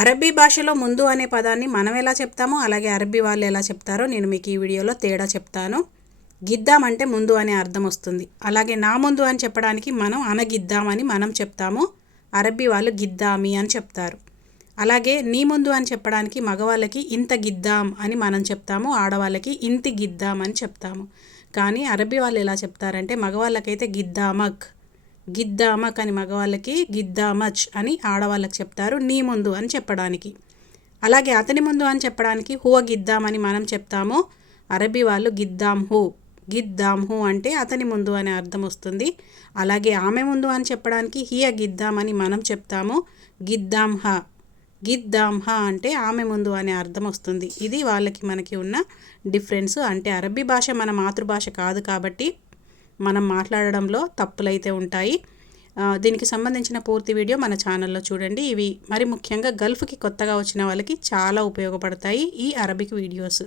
అరబ్బీ భాషలో ముందు అనే పదాన్ని మనం ఎలా చెప్తామో అలాగే అరబ్బీ వాళ్ళు ఎలా చెప్తారో నేను మీకు ఈ వీడియోలో తేడా చెప్తాను. గిద్దాం అంటే ముందు అనే అర్థం వస్తుంది. అలాగే నా ముందు అని చెప్పడానికి మనం అనగిద్దాం అని మనం చెప్తాము. అరబ్బీ వాళ్ళు గిద్దామి అని చెప్తారు. అలాగే నీ ముందు అని చెప్పడానికి మగవాళ్ళకి ఇంత గిద్దాం అని మనం చెప్తాము, ఆడవాళ్ళకి ఇంతి గిద్దాం అని చెప్తాము. కానీ అరబ్బీ వాళ్ళు ఎలా చెప్తారంటే మగవాళ్ళకైతే గిద్దామక్, గిద్దామక్ అని మగవాళ్ళకి గిద్దామచ్ అని ఆడవాళ్ళకి చెప్తారు నీ ముందు అని చెప్పడానికి. అలాగే అతని ముందు అని చెప్పడానికి హువ గిద్దాం అని మనం చెప్తాము. అరబీ వాళ్ళు గిద్దాం హూ, గిద్దాం హూ అంటే అతని ముందు అనే అర్థం వస్తుంది. అలాగే ఆమె ముందు అని చెప్పడానికి హియ గిద్దాం అని మనం చెప్తాము. గిద్దాం హ, గిద్దాం హ అంటే ఆమె ముందు అనే అర్థం వస్తుంది. ఇది వాళ్ళకి మనకి ఉన్న డిఫరెన్స్. అంటే అరబ్బీ భాష మన మాతృభాష కాదు కాబట్టి మనం మాట్లాడడంలో తప్పులైతే ఉంటాయి. దీనికి సంబంధించిన పూర్తి వీడియో మన ఛానల్లో చూడండి. ఇవి మరి ముఖ్యంగా గల్ఫ్కి కొత్తగా వచ్చిన వాళ్ళకి చాలా ఉపయోగపడతాయి ఈ అరబిక్ వీడియోస్.